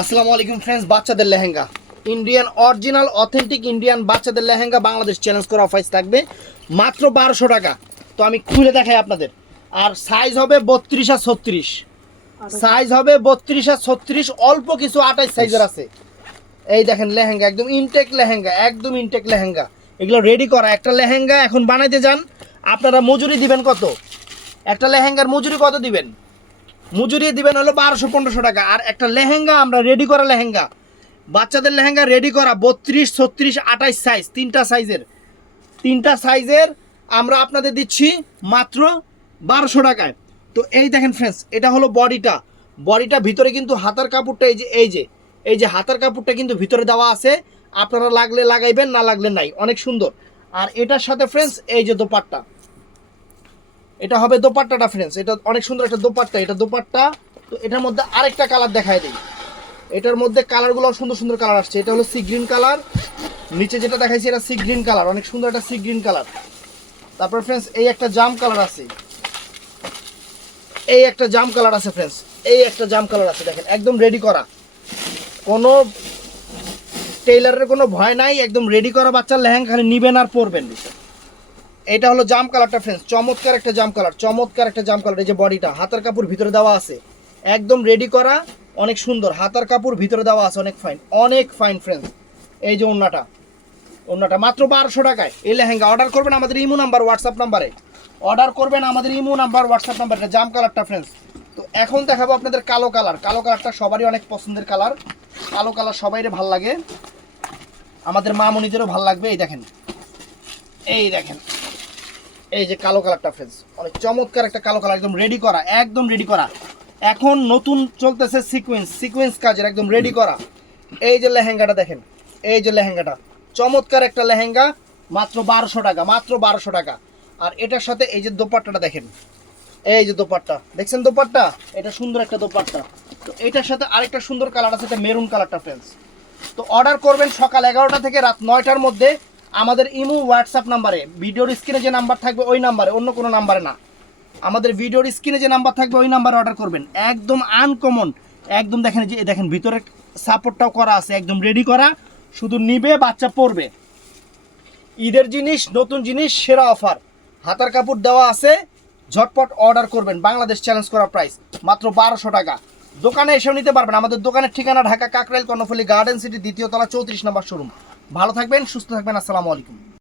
আসসালামু আলাইকুম ফ্রেন্ডস, বাচ্চাদের lehenga Indian original authentic Indian বাচ্চাদের লেহেঙ্গা বাংলাদেশ চ্যালেঞ্জ করা অফার থাকবে মাত্র 1200 টাকা। তো আমি খুলে দেখাই আপনাদের। আর সাইজ হবে 32 আর 36, সাইজ হবে 32 আর 36, অল্প কিছু 28 সাইজের আছে। এই দেখেন লেহেঙ্গা একদম ইনটেক লেহেঙ্গা, একদম ইনটেক লেহেঙ্গা, এগুলো রেডি করা। একটা লেহেঙ্গা এখন বানাইতে যান আপনারা মজুরি দিবেন কত? একটা লেহেঙ্গার মজুরি কত দিবেন? মজুরি দিবেন হলো 1200-1500 টাকা। আর একটা লেহেঙ্গা আমরা রেডি করা লেহেঙ্গা, বাচ্চাদের লেহেঙ্গা রেডি করা 32, 36, 28 সাইজ, তিনটা সাইজের আমরা আপনাদের দিচ্ছি মাত্র 1200 টাকায়। তো এই দেখেন ফ্রেন্ডস, এটা হলো বডিটা ভিতরে কিন্তু হাতার কাপড়টা এই যে হাতার কাপড়টা কিন্তু ভিতরে দেওয়া আছে। আপনারা লাগলে লাগাইবেন, না লাগলে নাই। অনেক সুন্দর। আর এটার সাথে ফ্রেন্ডস এই যে দোপাট্টা, এটা হবে দোপাট্টাটা ফ্রেন্ডস, এটা অনেক সুন্দর একটা দোপাট্টা, এটা দোপাট্টা। তো এটার মধ্যে আরেকটা কালার দেখায় দিই। এটার মধ্যে কালারগুলো সুন্দর সুন্দর কালার আসছে। এটা হলো সি গ্রিন কালার, নিচে যেটা দেখাইছি এটা সি গ্রিন কালার, অনেক সুন্দর একটা সি গ্রিন কালার। তারপর ফ্রেন্ডস এই একটা জাম কালার আছে, এই একটা জাম কালার আছে ফ্রেন্ডস, এই একটা জাম কালার আছে। দেখেন একদম রেডি করা, কোনো টেইলারের কোনো ভয় নাই, একদম রেডি করা বাচ্চার লেহেঙ্গা, খালি নিবেন আর পরবেন। এটা হলো জাম কালারটা ফ্রেন্ডস, চমৎকার একটা জাম কালার, এই যে বডিটা হাতার কাপড় ভিতরে দেওয়া আছে, একদম রেডি করা, অনেক সুন্দর। হাতার কাপড় ভিতরে দেওয়া আছে, অনেক ফাইন ফ্রেন্ডস। এই যে ওন্নাটা মাত্র 1200 টাকায় এই লেহেঙ্গা। অর্ডার করবেন আমাদের ইমো নাম্বার, হোয়াটসঅ্যাপ নাম্বারে এটা জাম কালারটা ফ্রেন্ডস। তো এখন দেখাবো আপনাদের কালো কালারটা সবারই অনেক পছন্দের কালার। কালো কালার সবাইরে ভাল লাগে, আমাদের মা মনিদেরও ভাল লাগবে। এই দেখেন এই যে কালো কালারটা ফ্রেন্ডস, অনেক চমৎকার একটা কালো কালার, একদম রেডি করা। এখন নতুন চলতেছে সিকোয়েন্স কাজের, একদম রেডি করা। এই যে লেহেঙ্গাটা দেখেন, এই যে লেহেঙ্গাটা চমৎকার একটা লেহেঙ্গা, মাত্র 1200 টাকা। আর এটার সাথে এই যে দোপাট্টাটা দেখেন, এই যে দোপাট্টা দেখছেন, দোপাট্টা এটা সুন্দর একটা দোপাট্টা। তো এটার সাথে আরেকটা সুন্দর কালার আছে, এটা মেরুন কালারটা ফ্রেন্ডস। তো অর্ডার করবেন সকাল 11টা থেকে রাত 9টার মধ্যে আমাদের ইমো হোয়াটসঅ্যাপ নাম্বারে। ভিডিওর স্ক্রিনে যে নাম্বার থাকবে ওই নাম্বারে, অন্য কোনো নাম্বারে না। আমাদের ভিডিওর স্ক্রিনে যে নাম্বার থাকবে ওই নাম্বারে অর্ডার করবেন। একদম আনকমন, একদম দেখেন যে দেখেন ভিতরে সাপোর্টটাও করা আছে, একদম রেডি করা, শুধু নিবে বাচ্চা পরবে। ঈদের জিনিস, নতুন জিনিস, সেরা অফার, হাতার কাপড় দেওয়া আছে। ঝটপট অর্ডার করবেন, বাংলাদেশ চ্যালেঞ্জ করা প্রাইস মাত্র 1200 টাকা। দোকানে এসেও নিতে পারবেন। আমাদের দোকানের ঠিকানা ঢাকা কাকরাইল কর্ণফুলী গার্ডেন সিটি, 2য় তলা, 34 নম্বর শোরুম। ভালো থাকবেন, সুস্থ থাকবেন। আসসালামু আলাইকুম।